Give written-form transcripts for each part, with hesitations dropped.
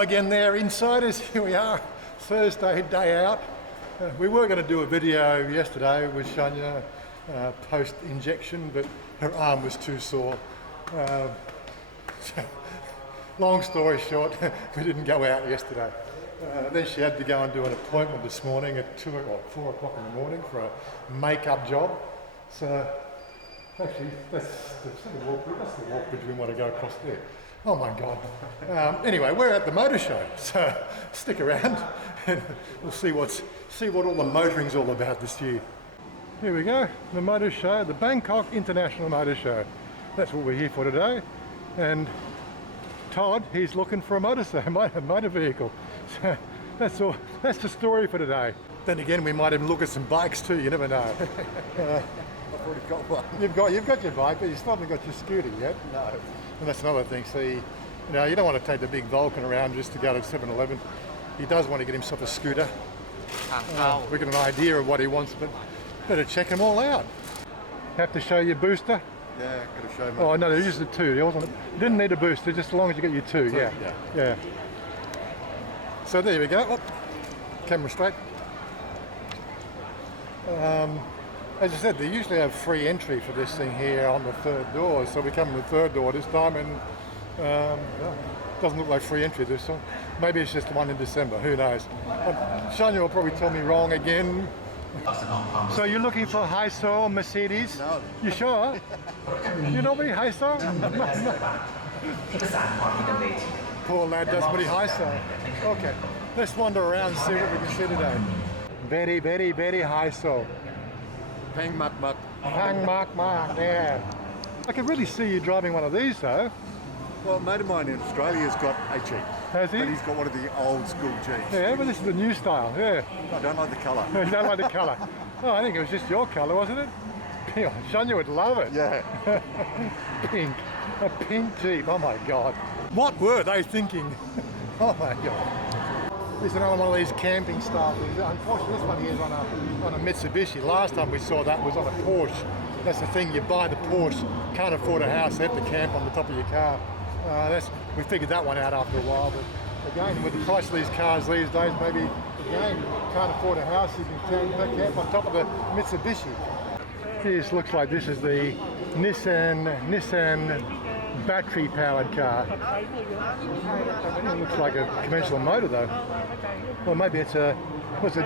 Hello again there, insiders. Here we are, Thursday, day out. We were going to do a video yesterday with Chanya post-injection, but her arm was too sore. Long story short, we didn't go out yesterday. Then she had to go and do an appointment this morning at 2 or 4 o'clock in the morning for a makeup job. So actually, that's the walk bridge we want to go across there. Oh my God. Anyway, we're at the motor show, so stick around and we'll see what all the motoring's all about this year. Here we go, the motor show, the Bangkok International Motor Show. That's what we're here for today. And Todd, he's looking for a motor vehicle. So that's all. That's the story for today. Then again, we might even look at some bikes too. You never know. I've already got one. You've got your bike, but you still haven't got your scooter yet. No. And that's another thing. See, you don't want to take the big Vulcan around just to go to 7-Eleven. He does want to get himself a scooter. We got an idea of what he wants, but better check them all out. Have to show your booster. Yeah, got to show my. Oh no, there's just the two. You didn't need a booster, just as long as you get your two. Yeah. So there we go. Oh, camera straight. As I said, they usually have free entry for this thing here on the third door. So we come in the third door this time, and doesn't look like free entry this time. Maybe it's just the one in December. Who knows? Chanya will probably tell me wrong again. So you're looking for Heiso Mercedes? No. You sure? You know any Heiso? Poor lad doesn't really Heiso. Okay, let's wander around and see what we can see today. Very, very, very Heiso. Pang mak mak. Hang mark, yeah. I can really see you driving one of these though. Well, a mate of mine in Australia has got a Jeep. Has he? But he's got one of the old school Jeeps. Yeah, but this is the new style, yeah. I don't like the colour. You don't like the colour? Oh, I think it was just your colour, wasn't it? Chanya would love it. Yeah. Pink. A pink Jeep, oh my God. What were they thinking? Oh my God. This is another one of these camping style things. Unfortunately, this one here is on a Mitsubishi. Last time we saw that was on a Porsche. That's the thing, you buy the Porsche, can't afford a house, you have to camp on the top of your car. We figured that one out after a while, but again, with the price of these cars these days, maybe, again, can't afford a house, you can camp on top of the Mitsubishi. This looks like this is the Nissan battery-powered car. It looks like a conventional motor though. Well, maybe it's a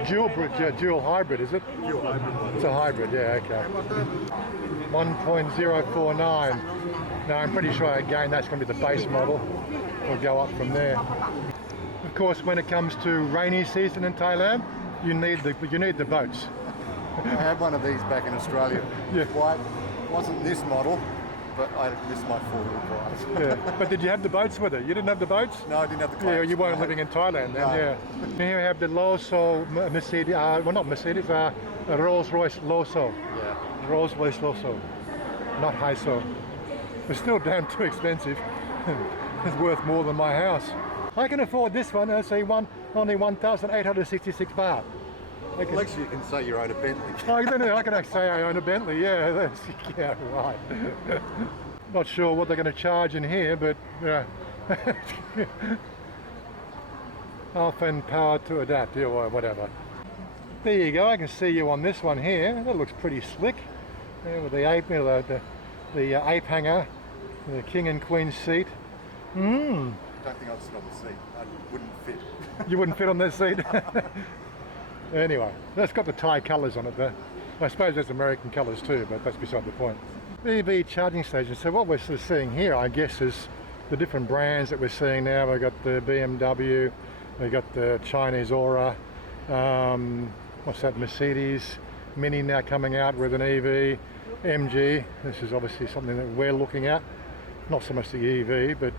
dual hybrid, is it? Dual hybrid. It's a hybrid, yeah, okay. 1.049. Now I'm pretty sure again that's going to be the base model. We'll go up from there. Of course, when it comes to rainy season in Thailand, you need the boats. I had one of these back in Australia. Yeah. White. Wasn't this model, but I missed my 4-wheel drive. Yeah. But did you have the boats with it? You didn't have the boats? No, I didn't have the cars. Yeah, you weren't living in Thailand then, No. yeah. Here we have the Loso Mercedes, well not Mercedes, Rolls-Royce Loso. Yeah. Rolls-Royce Loso, not Heiso. It's still damn too expensive. It's worth more than my house. I can afford this one, I say only 1,866 baht. Well, actually, you can say you own a Bentley. I can say I own a Bentley, yeah, yeah, right. Not sure what they're going to charge in here, but often power to adapt, or whatever. There you go, I can see you on this one here. That looks pretty slick. With the ape, the ape hanger, the king and queen seat. I don't think I'd sit on the seat. I wouldn't fit. You wouldn't fit on this seat? Anyway, that's got the Thai colours on it there. I suppose there's American colours too, but that's beside the point. EV charging station. So what we're sort of seeing here, I guess, is the different brands that we're seeing now. We've got the BMW, we've got the Chinese Aura, what's that, Mercedes Mini now coming out with an EV, MG. This is obviously something that we're looking at. Not so much the EV, but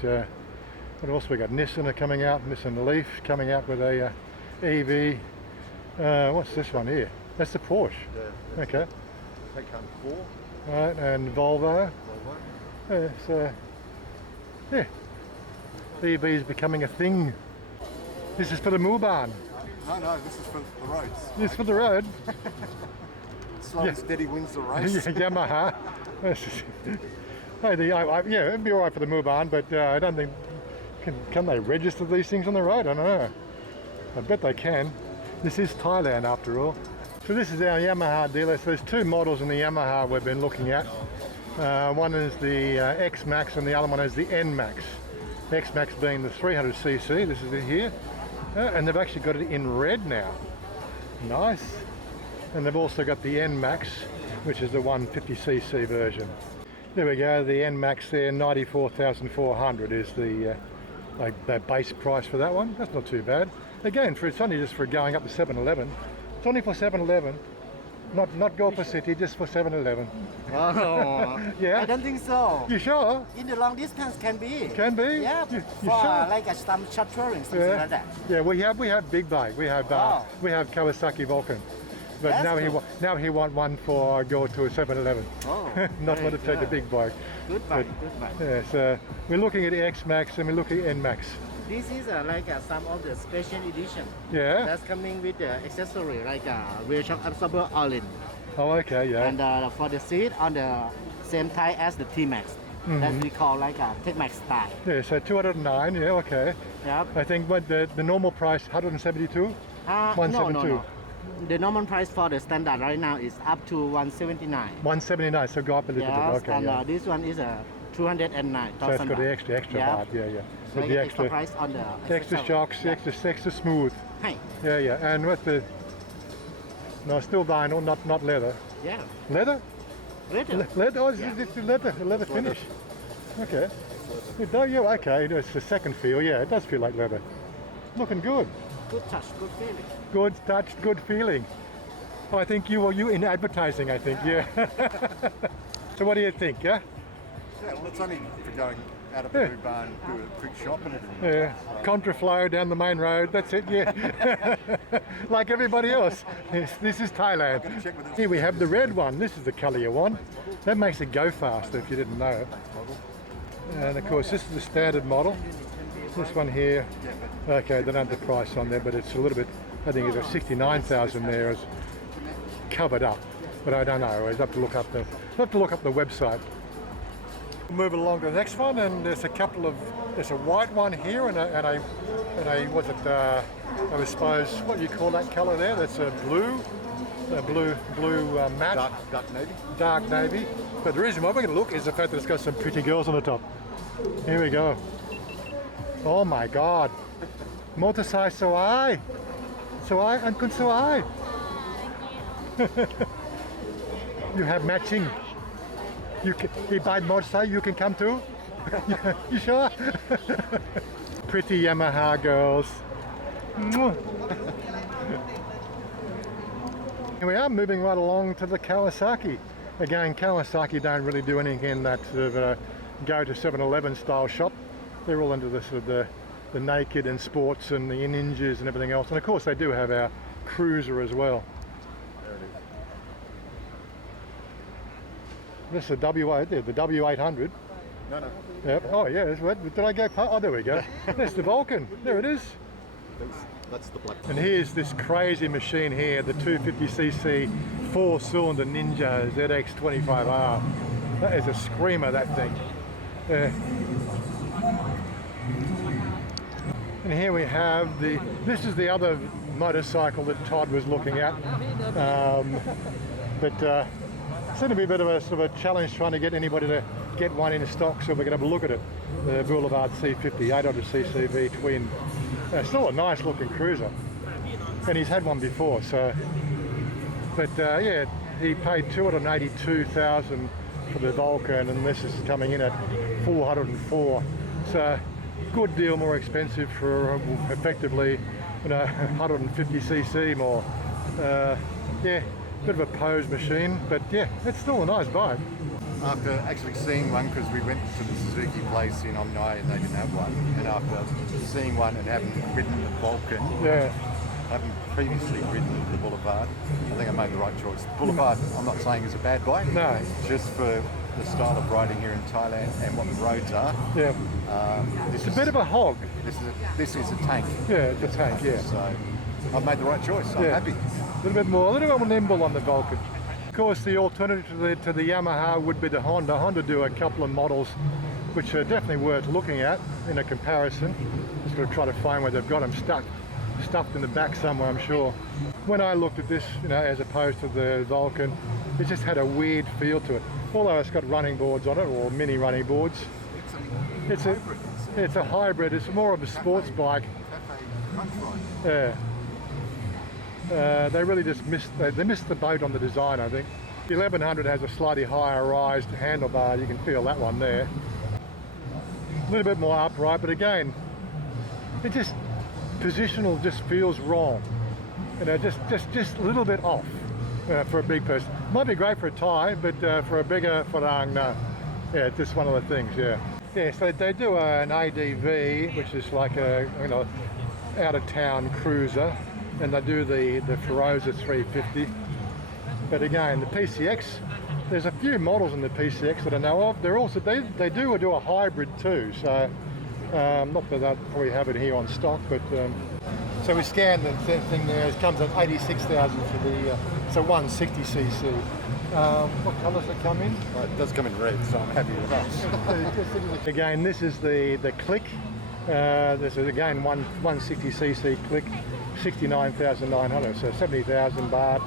also we've got Nissan coming out, Nissan Leaf coming out with a EV. What's this one here? That's the Porsche. Yeah. Okay. Taycan 4. Right, and Volvo. So, yeah. EV is becoming a thing. This is for the Muban. No, this is for the roads. This is for the road. Slow and steady wins the race. Yamaha. Hey, yeah, it'd be alright for the Muban, but I don't think Can they register these things on the road? I don't know. I bet they can. This is Thailand after all. So this is our Yamaha dealer. So there's two models in the Yamaha we've been looking at. One is the X-Max and the other one is the N-Max. X-Max being the 300cc, this is it here. And they've actually got it in red now. Nice. And they've also got the N-Max, which is the 150cc version. There we go, the N-Max there, 94,400 is the base price for that one. That's not too bad. Again, it's only just for going up to 7-Eleven. It's only for 7-Eleven. Not go for City, just for 7-Eleven. Oh, Yeah? I don't think so. You sure? In the long distance can be. Can be? Yeah, You for sure? like some short touring, something like that. Yeah, we have big bike. We have Kawasaki Vulcan. But That's now he want one for go to a 7-Eleven. Oh, Not very want to take the good. big bike. Good bike, good bike. Yeah, so we're looking at X-Max and we're looking at N-Max. This is like some of the special edition. Yeah? That's coming with the accessory like rear shock absorber all in. Oh, okay, yeah. And for the seat on the same type as the T-Max. That we call like a Tech-Max style. Yeah, so 209, yeah, okay. Yep. I think what the normal price, 172? 172. No. The normal price for the standard right now is up to 179. 179, so go up a little Yes, bit, okay, and yeah. this one is 209. So it's got the extra Yeah. hard, yeah. Like With the extra price on the extra accessory. shocks, Yeah. extra smooth. Hey, Yeah, and with the, no, still vinyl, not leather. yeah. Leather? Leather. Leather, oh, Yeah. it's the leather finish. Okay. Okay, it's the second feel, yeah, it does feel like leather. Looking good. Good touch, good feeling. Good touch, good feeling. Oh, I think you in advertising, I think, yeah. So what do you think, yeah? Yeah, well, it's only for going out of Yeah. the new barn, do a quick shop and everything. Yeah, contraflow down the main road, that's it, yeah. Like everybody else. This is Thailand. check with Here we have the red one, this is the colour you want. That makes it go faster if you didn't know. And of course this is the standard model. This one here, okay, they don't have the price on there, but it's a little bit, I think it's a 69,000 there is covered up. But I don't know, I have to look up the website. We'll move along to the next one, and there's a white one here and a what's it, I suppose, what do you call that colour there? That's a blue matte. Dark navy. Dark navy. But the reason why we're going to look is the fact that it's got some pretty girls on the top. Here we go. Oh my God. Motorsai Soai. Soai and Kun Soai. You have matching. You buy motorcycle, you can come too? You sure? Pretty Yamaha girls. Mwah. Here we are moving right along to the Kawasaki. Again, Kawasaki don't really do anything in that sort of go to 7-Eleven style shop. They're all into the sort of the naked and sports and the ninjas and everything else. And of course they do have our cruiser as well. There it is. This is the W8 there, the W800. No. Yep. Oh yeah, did I go past? Oh, there we go. There's the Vulcan. There it is. That's the black. And here's this crazy machine here, the 250cc 4-cylinder Ninja ZX25R. That is a screamer, that thing. And here we have this is the other motorcycle that Todd was looking at. But it's going to be a bit of a sort of a challenge trying to get anybody to get one in stock, so we're going to have a look at it. The Boulevard C50 800cc V twin. Still a nice looking cruiser, and he's had one before. So, but yeah, he paid 282,000 for the Vulcan, and this is coming in at 404. So, good deal more expensive for effectively, 150cc more. Yeah, bit of a pose machine, but yeah, it's still a nice bike. After actually seeing one, because we went to the Suzuki place in Omni and they didn't have one, and after seeing one and having ridden the Vulcan, Yeah. having previously ridden the Boulevard, I think I made the right choice. Boulevard, I'm not saying is a bad bike. No. Just for the style of riding here in Thailand and what the roads are. Yeah, This it's a is bit of a hog. this is a tank. Yeah, it's a tank. Yeah. So I've made the right choice. I'm Yeah. happy. A little bit more nimble on the Vulcan. Of course, the alternative to the Yamaha would be the Honda. Honda do a couple of models which are definitely worth looking at in a comparison. Just got to try to find where they've got them stuffed in the back somewhere, I'm sure. When I looked at this, as opposed to the Vulcan, it just had a weird feel to it. Although it's got running boards on it, or mini running boards. It's a hybrid. It's more of a sports bike. Yeah. They really just missed the boat on the design, I think. The 1100 has a slightly higher rised handlebar. You can feel that one there. A little bit more upright, but again, it just positional just feels wrong. Just a little bit off for a big person. Might be great for a Thai, but for a bigger Farang, no. Yeah, it's just one of the things. Yeah. Yeah. So they do an ADV, which is like a out of town cruiser, and they do the Feroza 350. But again, the PCX, there's a few models in the PCX that I know of. They're also they do a hybrid too. So not that they'll probably have it here on stock, but so we scanned the thing there. It comes at 86,000 for the so 160cc. What colours they come in? Well, it does come in red, so I'm happy with that. Again, this is the Click. This is again 160cc Click, 69,900, so 70,000 baht.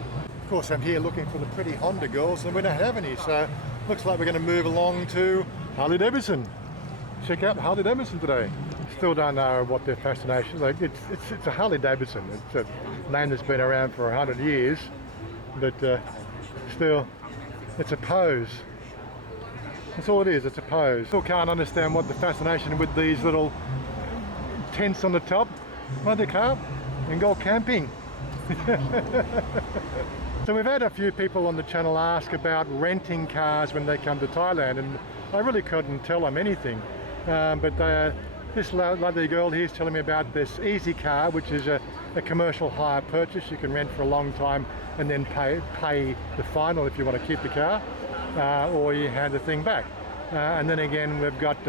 Of course, I'm here looking for the pretty Honda girls, and we don't have any, so looks like we're going to move along to Harley Davidson. Check out Harley Davidson today. Still don't know what their fascination is. Like it's a Harley Davidson. It's a name that's been around for 100 years, but still, it's a pose. That's all it is. It's a pose. Still can't understand what the fascination with these little tents on the top. Rent the car and go camping. So we've had a few people on the channel ask about renting cars when they come to Thailand, and I really couldn't tell them anything. But this lovely girl here is telling me about this Easy Car, which is a commercial hire purchase. You can rent for a long time and then pay the final if you want to keep the car, or you hand the thing back. And then again, we've got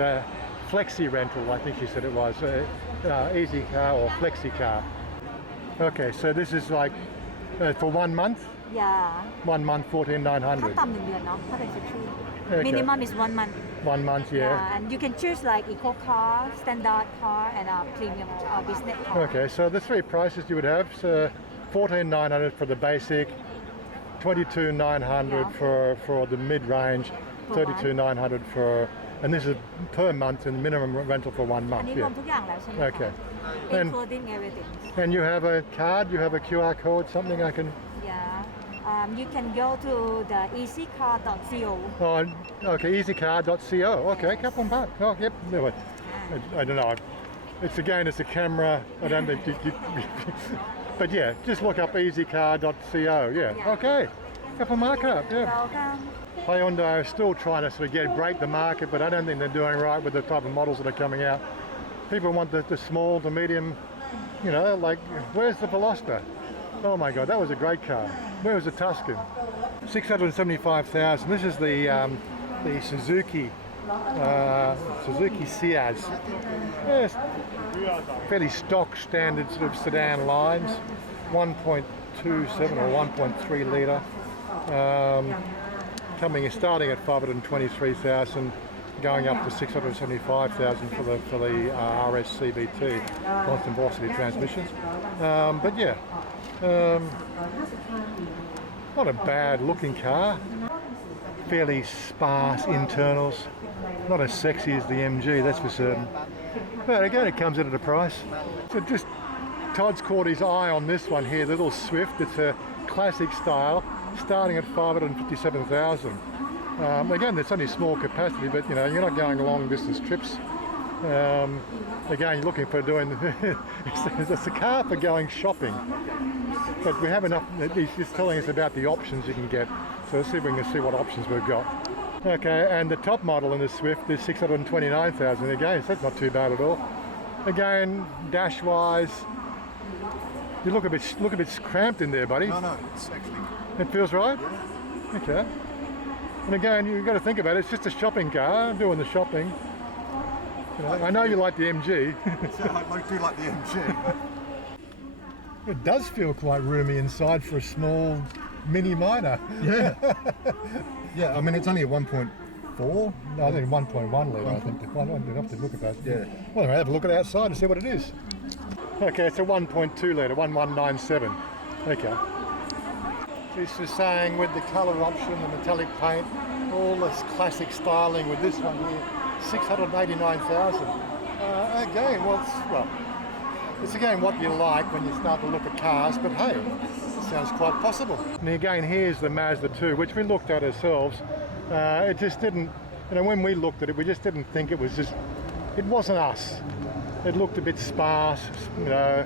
Flexi Rental, I think she said it was, Easy Car or Flexi Car. Okay, so this is like for 1 month? Yeah. 1 month, 14,900. ขั้นต่ำ1 เดือนเนาะถ้าเป็นเซ็กซี่ Okay. Minimum is 1 month. 1 month, yeah. And you can choose like eco car, standard car, and a premium business car. Okay, so the three prices you would have, so 14,900 for the basic, 22,900 for the mid-range, 32,900 for, and this is per month and minimum rental for 1 อัน month. นี้รวมทุกอย่างแล้วใช่ไหม Okay. คะ And, including everything. and you have a card, you have a QR code, something I can... Yeah. You can go to the easycar.co. Oh, okay, easycar.co. Okay, couple of bucks. Oh, yep. No, I don't know. It's a camera. I don't think but yeah, just look up easycar.co. Yeah. Okay. Couple markup. Yeah. Welcome. Hyundai are still trying to sort of break the market, but I don't think they're doing right with the type of models that are coming out. People want the small to medium, like, where's the Veloster? Oh my God, that was a great car. Where was the Tuscan? 675,000. This is the Suzuki Ciaz. Yes, fairly stock standard sort of sedan lines. 1.27 or 1.3 litre. Starting at 523,000, going up to 675,000 for the RS CVT, constant velocity transmissions. But yeah. Not a bad looking car, fairly sparse internals, not as sexy as the MG, that's for certain. But again, it comes at a price. So just Todd's caught his eye on this one here, the little Swift. It's a classic style, starting at 557,000. Again, it's only small capacity, but you're not going long distance trips. Again, you're looking for doing, it's a car for going shopping. But we have enough, he's telling us about the options you can get. So let's see if we can see what options we've got. Okay, and the top model in the Swift is 629,000 again, so that's not too bad at all. Again, dash-wise, you look a bit cramped in there, buddy. No, it's actually... It feels right? Okay. And again, you've got to think about it, it's just a shopping car, doing the shopping. I know you like the MG. I do like the MG. It does feel quite roomy inside for a small mini minor. Yeah. Yeah, I mean, it's only a 1.4 1.4. No, I think 1.1 litre. I think we'll have to look at that. Yeah. Well, anyway, have a look at it outside and see what it is. Okay, it's a 1.2 litre, 1197. Okay. This is saying with the colour option, the metallic paint, all this classic styling with this one here, 689,000. Again, it's again what you like when you start to look at cars, but hey, it sounds quite possible. And again, here's the Mazda 2, which we looked at ourselves. It just didn't, when we looked at it, we just didn't think it wasn't us. It looked a bit sparse, the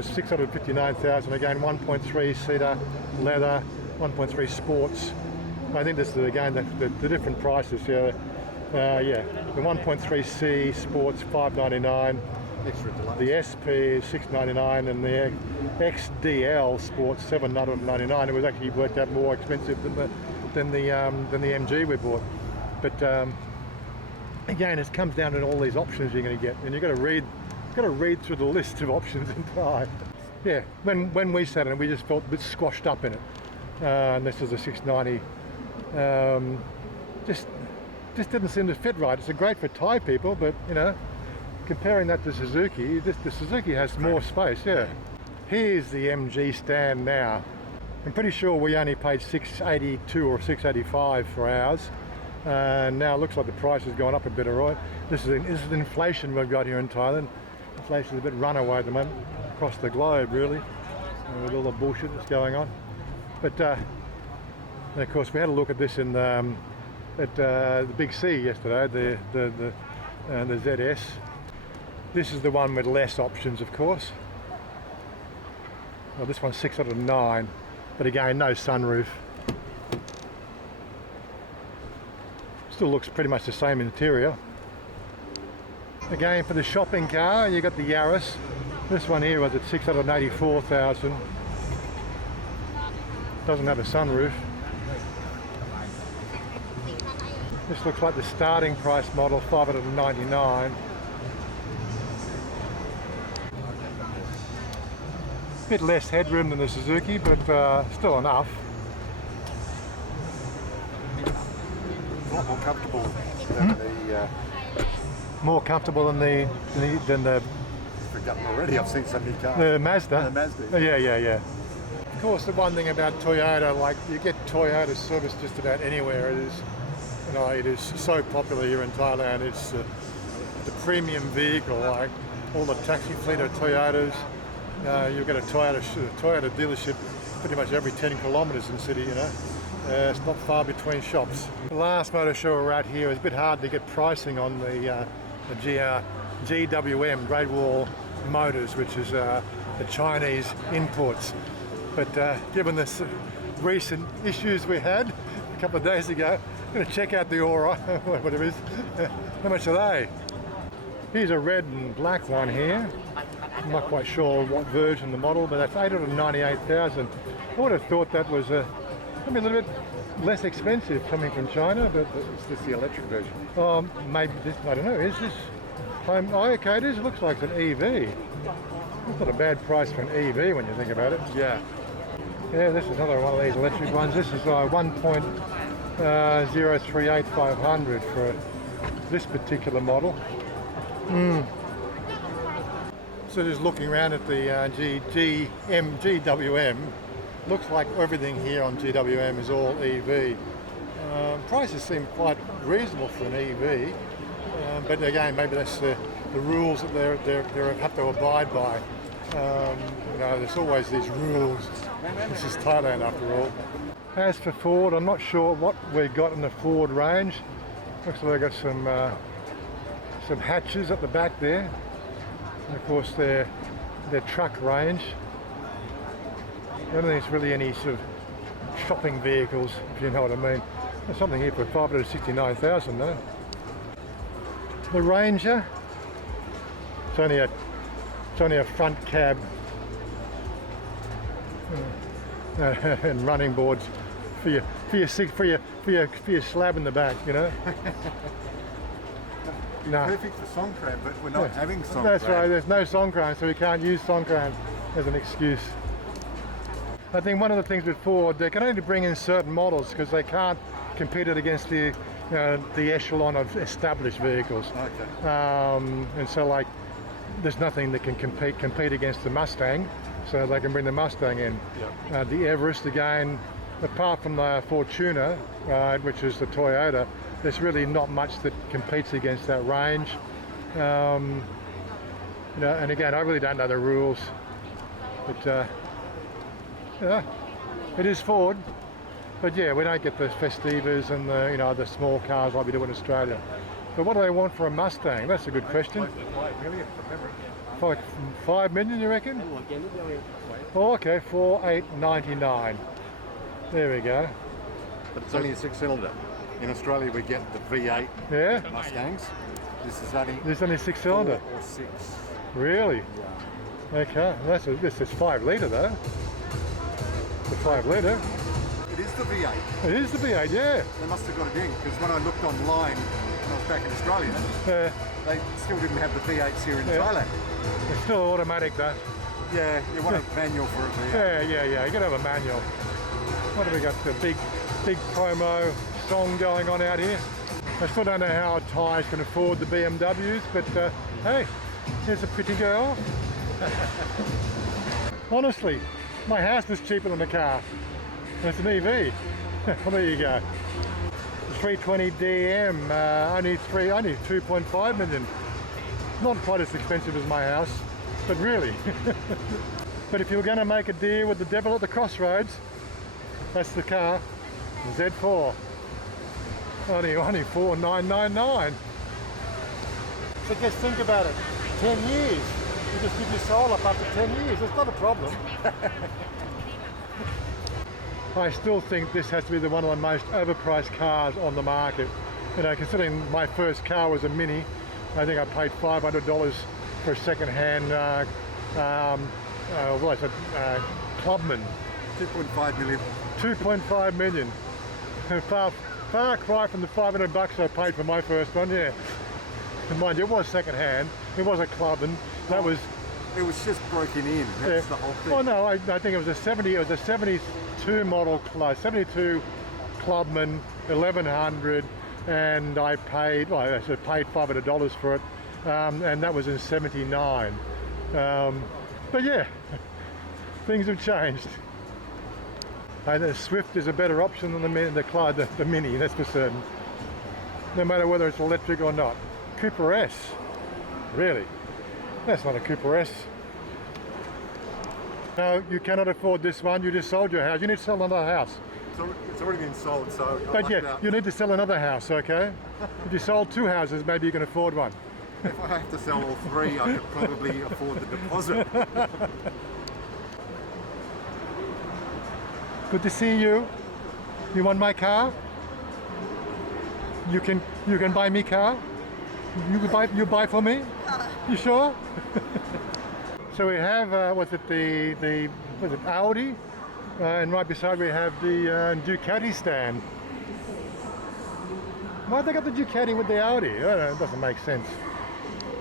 659,000, again, 1.3 seater, leather, 1.3 sports. I think this is again the different prices here. The 1.3C sports 599, Extra deluxe. the SP is 699, and the XDL sports 799. It was actually worked out more expensive than the MG we bought. But again, it comes down to all these options you're going to get, and you've got to read through the list of options and buy. Yeah, when we sat in it, we just felt a bit squashed up in it. And this is a 690. Just didn't seem to fit right. It's great for Thai people, but comparing that to Suzuki, the Suzuki has more space. Yeah. Here's the MG stand now. I'm pretty sure we only paid $682 or $685 for ours. Now it looks like the price has gone up a bit, all right? This is inflation we've got here in Thailand. Inflation is a bit runaway at the moment, across the globe really, with all the bullshit that's going on. But of course we had a look at this in at the Big C yesterday, the ZS. This is the one with less options, of course. Well, this one's 609, but again, no sunroof. Still looks pretty much the same interior. Again, for the shopping car, you got the Yaris. This one here was at 684,000. Doesn't have a sunroof. This looks like the starting price model, 599. Bit less headroom than the Suzuki, but still enough. A lot more comfortable than the. More comfortable than the Forgotten already. I've seen so many cars. the Mazda. The Mazda. Oh, yeah. Of course, the one thing about Toyota, like you get Toyota service just about anywhere. It is so popular here in Thailand. It's the premium vehicle, like all the taxi fleet are Toyotas. You'll get a Toyota dealership pretty much every 10 kilometres in the city, It's not far between shops. The last motor show we're at here is a bit hard to get pricing on the GWM, Great Wall Motors, which is the Chinese imports. But given the recent issues we had a couple of days ago, I'm going to check out the Aura, whatever it is. How much are they? Here's a red and black one here. I'm not quite sure what version of the model, but that's 898,000. I would have thought that was maybe a little bit less expensive coming from China, but Is this the electric version? maybe this, I don't know, is this? Okay, it is, looks like it's an EV. It's not a bad price for an EV when you think about it. Yeah. Yeah, this is another one of these electric ones. This is 1.038 for this particular model. So just looking around at the GWM, looks like everything here on GWM is all EV. Prices seem quite reasonable for an EV, but again, maybe that's the rules that they have to abide by. There's always these rules. This is Thailand after all. As for Ford, I'm not sure what we got in the Ford range. Looks like they've got some hatches at the back there. And of course their truck range. I don't think it's really any sort of shopping vehicles, if you know what I mean. There's something here for 569,000 though. The Ranger, it's only a front cab and running boards for your slab in the back, No. Perfect for Songkran, but we're not having Songkran. That's right, there's no Songkran, so we can't use Songkran as an excuse. I think one of the things with Ford, they can only bring in certain models because they can't competed against the echelon of established vehicles. Okay. And so like there's nothing that can compete against the Mustang, so they can bring the Mustang in. Yep. The Everest again, apart from the Fortuner, which is the Toyota, there's really not much that competes against that range. And again, I really don't know the rules, but it is Ford. But yeah, we don't get the Festivas and the small cars like we do in Australia. But what do they want for a Mustang? That's a good question. 5 million, remember? 5 million, you reckon? Oh, okay, 4,899. There we go. But it's only a 6-cylinder. In Australia, we get the V8 Yeah, Mustangs. This is only 6-cylinder. 4 or 6. Really? Yeah. Okay, this is 5 litre though. The 5 litre. It is the V8. It is the V8, yeah. They must have got it in because when I looked online when I was back in Australia, they still didn't have the V8s here in Thailand. It's still automatic though. Yeah, you want a manual for a V8. Yeah. You gotta have a manual. What have we got? The big promo song going on out here. I still don't know how Thais can afford the BMWs, but hey, here's a pretty girl. Honestly, my house is cheaper than the car. It's an EV. Well, there you go. 320 DM, only 2.5 million. Not quite as expensive as my house, but really. But if you were going to make a deal with the devil at the crossroads, that's the car, Z4. Only 4,999. So just think about it. 10 years. You just give your soul up after 10 years. It's not a problem. I still think this has to be one of the most overpriced cars on the market. Considering my first car was a Mini, I think I paid $500 for a second-hand Clubman. 2.5 million. 2.5 million. Far cry from the $500 I paid for my first one, yeah. And mind you, it was second-hand. It was a Clubman. That was. It was just broken in. That's the whole thing. Oh no, I think it was a 72 model, 72 Clubman, 1100, and I paid $500 for it, and that was in '79. But yeah, things have changed. The Swift is a better option than the Mini, that's for certain. No matter whether it's electric or not. Cooper S, really? That's not a Cooper S. No, you cannot afford this one. You just sold your house. You need to sell another house. It's already been sold, so. But yeah, you need to sell another house, okay? If you sold 2 houses, maybe you can afford one. If I have to sell all 3, I could probably afford the deposit. Good to see you. You want my car? You can buy me car? You buy for me? You sure? So we have was it Audi, and right beside we have the Ducati stand. Why they got the Ducati with the Audi? I don't know, it doesn't make sense.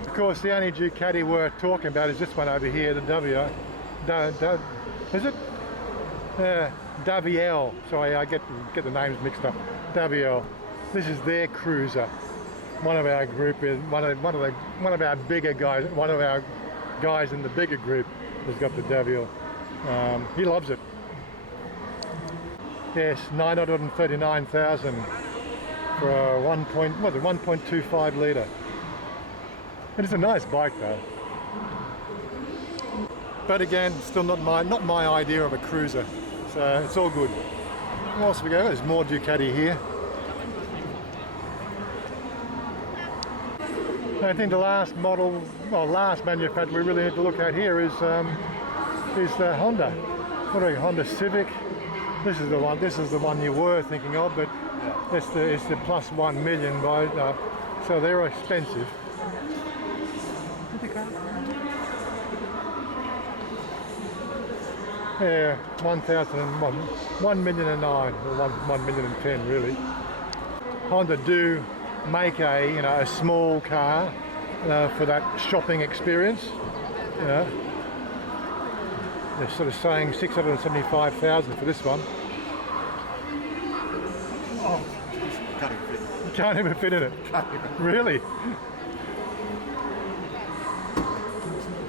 Of course, the only Ducati we're talking about is this one over here, the is it? Daviel. Sorry, I get the names mixed up. Daviel. This is their cruiser. One of our group is one of our bigger guys. One of our guys in the bigger group has got the Daviel. He loves it. Yes, 939,000 for a 1.25 litre. And it's a nice bike though. But again, still not my idea of a cruiser. So it's all good. Where else we go? There's more Ducati here. I think the last manufacturer we really need to look at here is the Honda. What are you, Honda Civic? This is the one you were thinking of, but it's the plus 1 million by. So they're expensive. Yeah, 1 million and 9, or 1 million and 10 really. Honda do make a small car for that shopping experience. They're sort of saying 675,000 for this one. Oh, can't even fit in it. Really?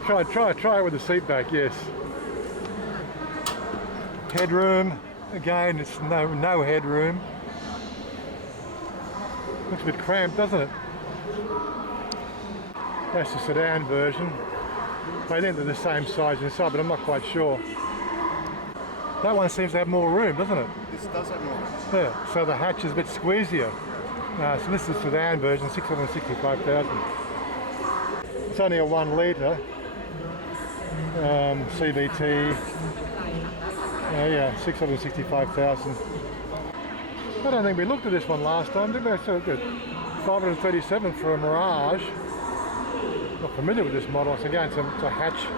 Try it with the seat back, yes. Headroom, again, it's no headroom. Looks a bit cramped, doesn't it? That's the sedan version. I think they're the same size inside, but I'm not quite sure. That one seems to have more room, doesn't it? This does have more room. Yeah, so the hatch is a bit squeezier. So this is the sedan version, 665,000. It's only a 1 litre CVT. Yeah, 665,000. I don't think we looked at this one last time, did we? So good. 537 for a Mirage. Not familiar with this model. So again, it's a hatch.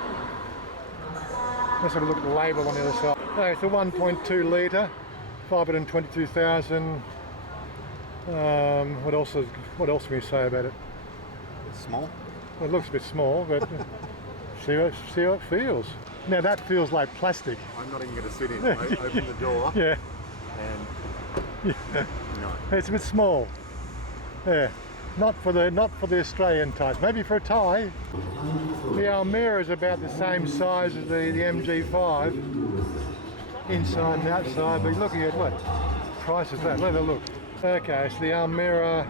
Let's have a look at the label on the other side. Okay, it's a 1.2 litre, 522,000. What else can we say about it? It's small. Well, it looks a bit small, but see how it feels. Now that feels like plastic. I'm not even going to sit in. I open the door. Yeah. And no. It's a bit small. Yeah. Not for the Australian types. Maybe for a Thai. The Almera is about the same size as the MG5. Inside and outside, but looking at what price is that? Let have a look. Okay, so the Almera,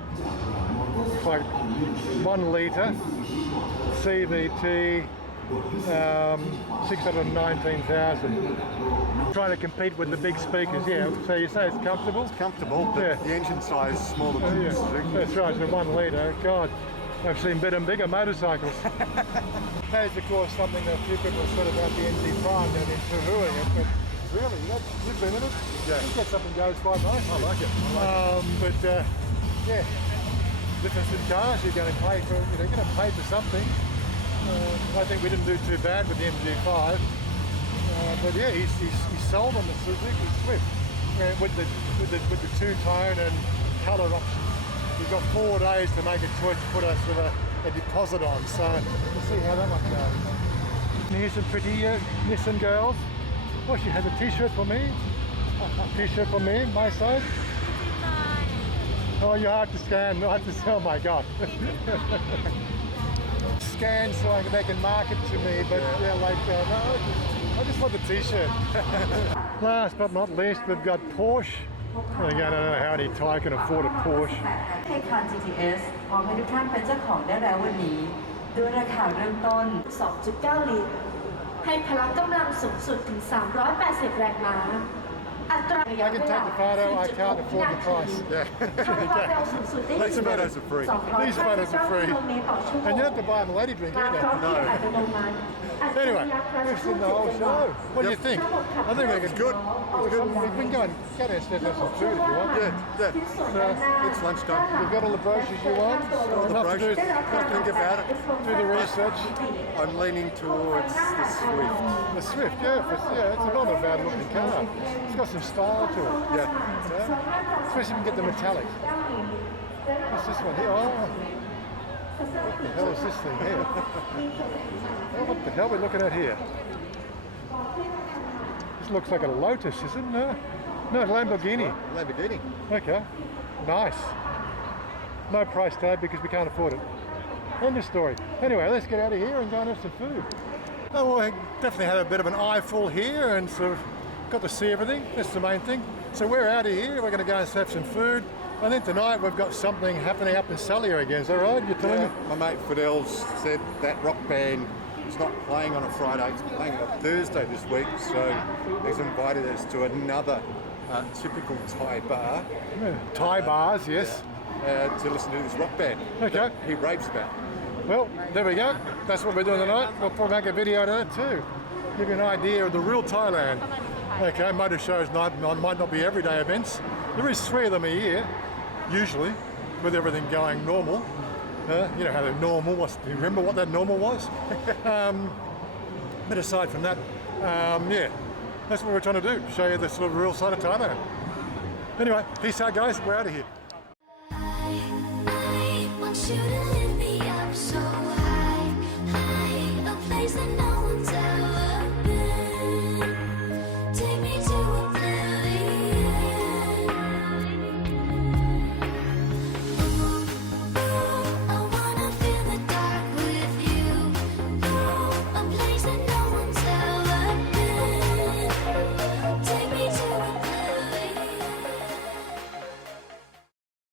like 1 litre, CVT, 619,000. Trying to compete with the big speakers, yeah. So you say it's comfortable? It's comfortable, but Yeah. the engine size is smaller than Yeah, the Suzuki. that's right, so 1 litre. God, I've seen better and bigger motorcycles. That is, of course, something that a few people have said about the NG Prime and in Tahuing it, but really, you've been in it? Yeah. You get something goes quite nicely. I like it. Yeah, difference in cars, you're going to pay for, you're going to pay for something. I think we didn't do too bad with the MG5. But yeah, he's sold on the Suzuki Swift with the two-tone and colour option. We've got 4 days to make a choice to put us with a deposit on, so we'll see how that one goes. And here's some pretty Nissan girls. Oh, she has a t-shirt for me. T-shirt for me, my size. Oh, you're hard to scan. Oh my God. Scan so they can market to me, but yeah, like no, I just want the t-shirt. Last but not least, we've got Porsche. Again, I don't know how any Thai can afford a Porsche. ให้คัน GTS มอบให้ทุกท่านเป็นเจ้าของได้แล้ววันนี้ด้วยราคาเริ่มต้น 2.9 ลิตร ให้พละกำลังสูงสุดถึง 380 แรงม้า อัตราระยะ I เว can ลา take the photo, I can't afford the price. ทำความเร็วสูงสุดได้ These photos are free. These photos are free. กิโลเมตรต่อชั่วโมง And you don't have to buy them a lady drink การ either. พร้อมเพรียงอัตโนมัติ Anyway, we've seen the whole show. What do you think? I think we can. Good. We can go and get downstairs and have some food if you want. Yeah. It's lunchtime. We've got all the brochures you want. All the Enough to brochures. Think about it. do the research. I'm leaning towards the Swift. The Swift, yeah, it's not a bad looking car. It's got some style to it. Yeah. Especially if you can get the metallic. What's this one here? Oh. What the hell is this thing here? Oh, what the hell are we looking at here? This looks like a Lotus, is it? No, Lamborghini. Lamborghini. Okay, nice. No price tag because we can't afford it. End of story. Anyway, let's get out of here and go and have some food. Oh, well, I definitely had a bit of an eyeful here and sort of got to see everything. That's the main thing. So we're out of here. We're going to go and have some food. I think tonight we've got something happening up in Sully again. Is that right? You're telling me? My mate Fidel's said that rock band is not playing on a Friday, it's playing on a Thursday this week, so he's invited us to another typical Thai bar. Yeah. Thai bars, yes. To listen to this rock band. Okay. That he raves about. Well, there we go. That's what we're doing tonight. We'll probably make a video of that too. Give you an idea of the real Thailand. Okay, motor shows might not be everyday events. There is 3 of them a year, usually, with everything going normal. You know how the normal was. Do you remember what that normal was? But aside from that, yeah, that's what we're trying to do. Show you the sort of real side of Thailand. Anyway, peace out guys, we're out of here. I want you to lift me